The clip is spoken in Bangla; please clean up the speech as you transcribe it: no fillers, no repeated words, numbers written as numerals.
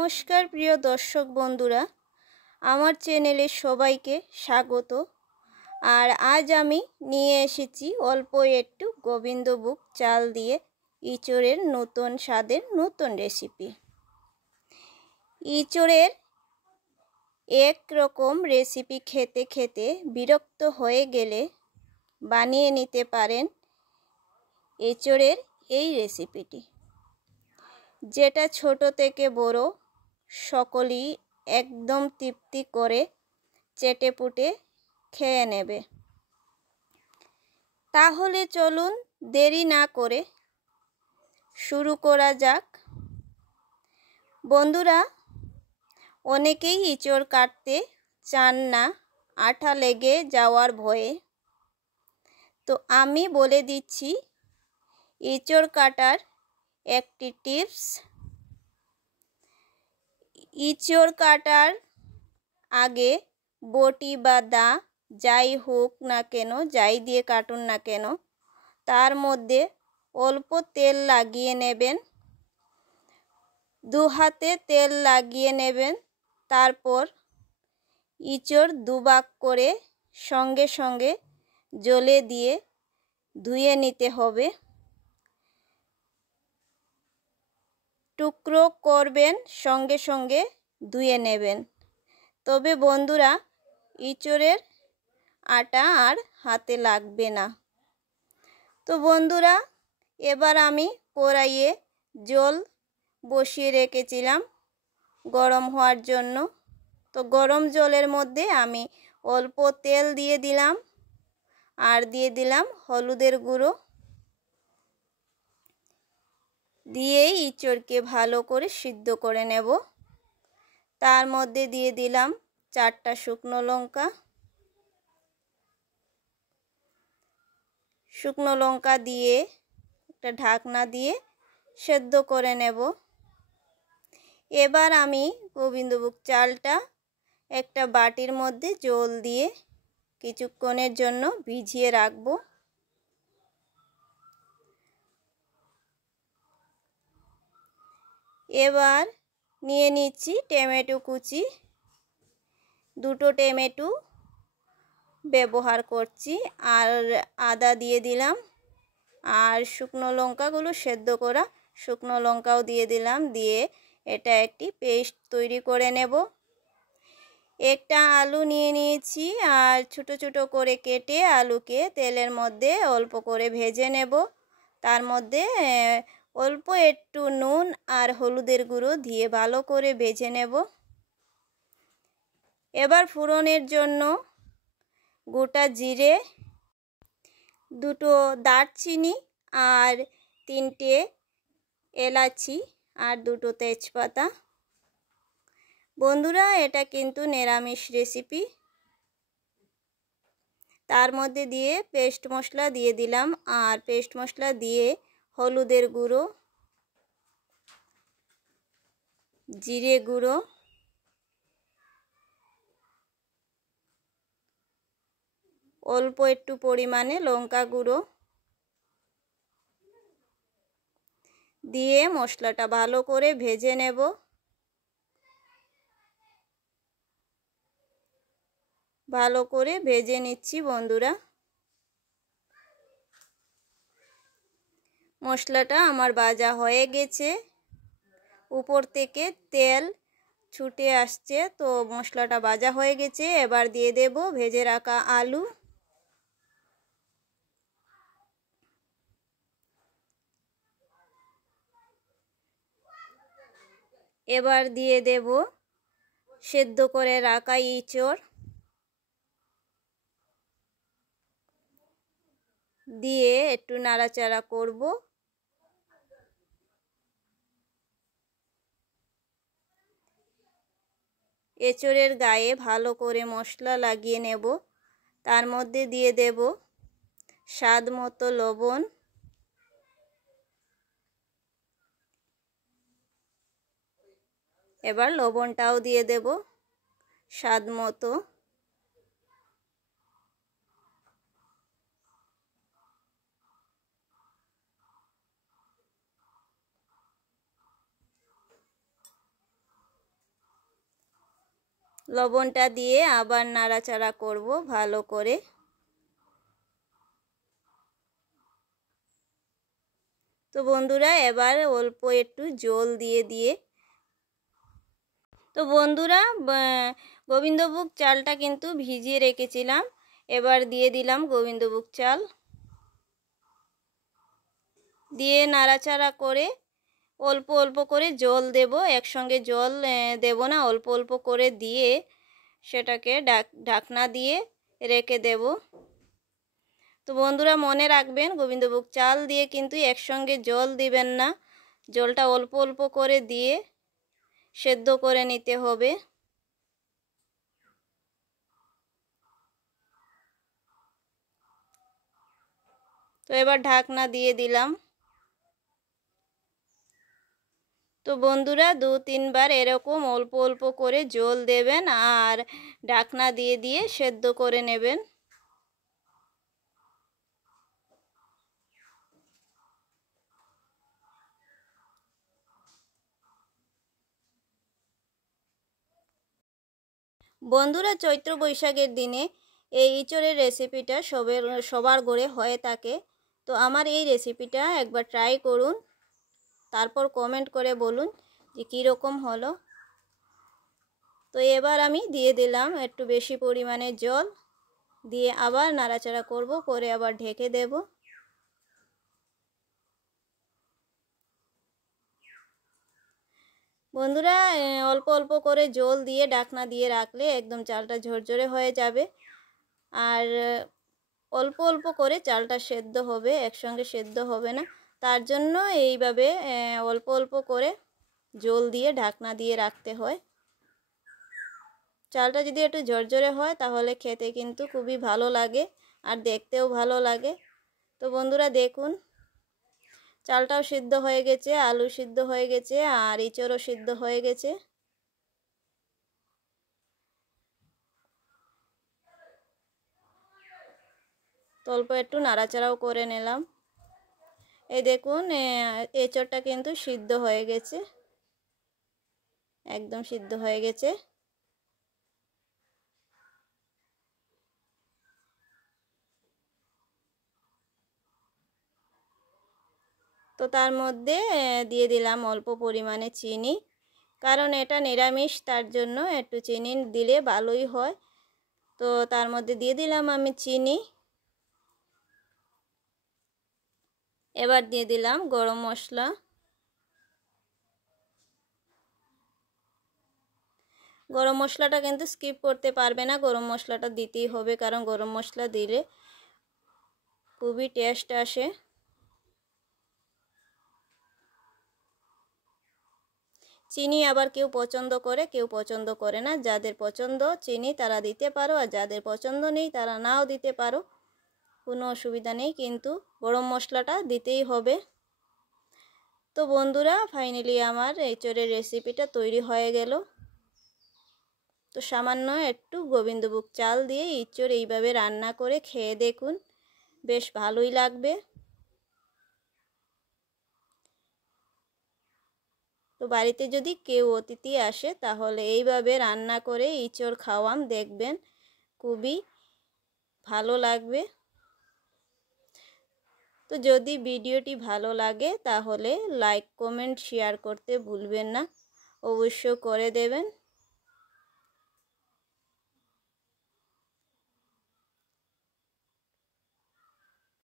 নমস্কার প্রিয় দর্শক বন্ধুরা, আমার চ্যানেলে সবাইকে স্বাগত। আর আজ আমি নিয়ে এসেছি অল্প একটু গোবিন্দভোগ চাল দিয়ে ইঁচড়ের নতুন স্বাদের নতুন রেসিপি। ইঁচড়ের একরকম রেসিপি খেতে খেতে বিরক্ত হয়ে গেলে বানিয়ে নিতে পারেন ইঁচড়ের এই রেসিপিটি, যেটা ছোট থেকে বড় সকলেই একদম তৃপ্তি করে চেটেপুটে খেয়ে নেবে। তাহলে চলুন দেরি না করে শুরু করা যাক। বন্ধুরা, অনেকেই ইঁচড় কাটতে চান না আঠা লেগে যাওয়ার ভয়ে, তো আমি বলে দিচ্ছি ইঁচড় কাটার একটি টিপস। ইঁচড় কাটার আগে বটি বা দা যাই হোক না কেন, যাই দিয়ে কাটুন না কেন, তার মধ্যে অল্প তেল লাগিয়ে নেবেন। দু হাতে তেল লাগিয়ে নেবেন। তারপর ইঁচড় দুভাগ করে সঙ্গে সঙ্গে জলে দিয়ে ধুয়ে নিতে হবে। টুকরো করবেন, সঙ্গে সঙ্গে ধুয়ে নেবেন। তবে বন্ধুরা, ইঁচড়ের আটা আর হাতে লাগবে না। তো বন্ধুরা, এবার আমি কড়াইয়ে জল বসিয়ে রেখেছিলাম গরম হওয়ার জন্য। তো গরম জলের মধ্যে আমি অল্প তেল দিয়ে দিলাম আর দিয়ে দিলাম হলুদের গুঁড়ো। দিয়েই ইঁচড়কে ভালো করে সিদ্ধ করে নেব। তার মধ্যে দিয়ে দিলাম 4টা শুকনো লঙ্কা। শুকনো লঙ্কা দিয়ে একটা ঢাকনা দিয়ে সেদ্ধ করে নেব। এবার আমি গোবিন্দভোগ চালটা একটা বাটির মধ্যে জল দিয়ে কিছুক্ষণের জন্য ভিজিয়ে রাখব। এবার নিয়ে নিচ্ছি টমেটো কুচি। 2টো টমেটো ব্যবহার করছি, আর আদা দিয়ে দিলাম, আর শুকনো লঙ্কাগুলো সেদ্ধ করা শুকনো লঙ্কাও দিয়ে দিলাম। দিয়ে এটা একটি পেস্ট তৈরি করে নেব। একটা আলু নিয়ে নিয়েছি, আর ছোট ছোট করে কেটে আলুকে তেলের মধ্যে অল্প করে ভেজে নেব। তার মধ্যে অল্প একটু নুন আর হলুদের গুঁড়ো দিয়ে ভালো করে ভেজে নেব। এবার ফোড়নের জন্য গোটা জিরে, 2টো দারচিনি আর 3টে এলাচি আর 2টো তেজপাতা। বন্ধুরা, এটা কিন্তু নিরামিষ রেসিপি। তার মধ্যে দিয়ে পেস্ট মশলা দিয়ে দিলাম, আর পেস্ট মশলা দিয়ে হলুদের গুঁড়ো, জিরে গুঁড়ো, অল্প একটু পরিমাণে লঙ্কা গুঁড়ো দিয়ে মশলাটা ভালো করে ভেজে নেব। ভালো করে ভেজে নিচ্ছি বন্ধুরা। মশলাটা আমার ভাজা হয়ে গেছে, উপর থেকে তেল ছুটে আসছে, তো মশলাটা ভাজা হয়ে গেছে। এবার দিয়ে দেব ভেজে রাখা আলু। এবার দিয়ে দেব সেদ্ধ করে রাখা ইঁচড়। দিয়ে একটু নাড়াচাড়া করব। এঁচড়ের গায়ে ভালো করে মশলা লাগিয়ে নেব। তার মধ্যে দিয়ে দেব স্বাদ মতো লবণ, এবার লবণটাও দিয়ে দেব স্বাদ মতো। লবণটা দিয়ে আবার নাড়াচাড়া করব ভালো করে। তো বন্ধুরা এবার অল্প একটু জল দিয়ে তো বন্ধুরা গোবিন্দভোগ চালটা কিন্তু ভিজিয়ে রেখেছিলাম, এবার দিয়ে দিলাম গোবিন্দভোগ চাল, দিয়ে নাড়াচাড়া করে অল্প অল্প করে জল দেব, একসঙ্গে জল দেব না, অল্প অল্প করে দিয়ে সেটাকে ঢাকনা দিয়ে রেখে দেব। তো বন্ধুরা মনে রাখবেন গোবিন্দভোগ চাল দিয়ে কিন্তু একসঙ্গে জল দিবেন না, জলটা অল্প অল্প করে দিয়ে সেদ্ধ করে নিতে হবে। তো এবার ঢাকনা দিয়ে দিলাম। তো বন্ধুরা 2-3 বার এরকম অল্প অল্প করে জল দেবেন আর ঢাকনা দিয়ে সেদ্ধ করে নেবেন। বন্ধুরা চৈত্র বৈশাখের দিনে এই ইঁচড়ের রেসিপিটা সবার ঘরে হয়ে থাকে। তো আমার এই রেসিপিটা একবার ট্রাই করুন, তারপর কমেন্ট করে বলুন যে কীরকম হলো। তো এবার আমি দিয়ে দিলাম একটু বেশি পরিমাণে জল, দিয়ে আবার নাড়াচাড়া করব, করে আবার ঢেকে দেব। বন্ধুরা অল্প অল্প করে জল দিয়ে ঢাকনা দিয়ে রাখলে একদম চালটা ঝরঝরে হয়ে যাবে, আর অল্প অল্প করে চালটা সেদ্ধ হবে, একসঙ্গে সেদ্ধ হবে না। তার জন্য এইভাবে অল্প অল্প করে জল দিয়ে ঢাকনা দিয়ে রাখতে হয়। চালটা যদি একটু ঝরঝরে হয় তাহলে খেতে কিন্তু খুবই ভালো লাগে আর দেখতেও ভালো লাগে। তো বন্ধুরা দেখুন চালটাও সিদ্ধ হয়ে গেছে, আলু সিদ্ধ হয়ে গেছে, আর ইঁচড়ও সিদ্ধ হয়ে গেছে। তো অল্প একটু নাড়াচাড়াও করে নিলাম। এই দেখুন এঁচড়টা কিন্তু সিদ্ধ হয়ে গেছে, একদম সিদ্ধ হয়ে গেছে। তো তার মধ্যে দিয়ে দিলাম অল্প পরিমাণে চিনি, কারণ এটা নিরামিষ, তার জন্য একটু চিনি দিলে ভালোই হয়। তো তার মধ্যে দিয়ে দিলাম আমি চিনি। এবার দিয়ে দিলাম গরম মশলা। গরম মশলাটা কিন্তু স্কিপ করতে পারবে না, গরম মশলাটা দিতেই হবে, কারণ গরম মশলা দিলে খুবই টেস্ট আসে। চিনি আবার কেউ পছন্দ করে, কেউ পছন্দ করে না। যাদের পছন্দ চিনি তারা দিতে পারো, আর যাদের পছন্দ নেই তারা নাও দিতে পারো, কোনো অসুবিধা নেই, কিন্তু গরম মশলাটা দিতেই হবে। তো বন্ধুরা ফাইনালি আমার এঁচড়ের রেসিপিটা তৈরি হয়ে গেল। তো সামান্য একটু গোবিন্দভোগ চাল দিয়ে এঁচড় এইভাবে রান্না করে খেয়ে দেখুন, বেশ ভালোই লাগবে। তো বাড়িতে যদি কেউ অতিথি আসে তাহলে এইভাবে রান্না করে এঁচড় খাওয়ান, দেখবেন খুবই ভালো লাগবে। তো যদি ভিডিওটি ভালো লাগে তাহলে লাইক কমেন্ট শেয়ার করতে ভুলবেন না, অবশ্যই করে দেবেন।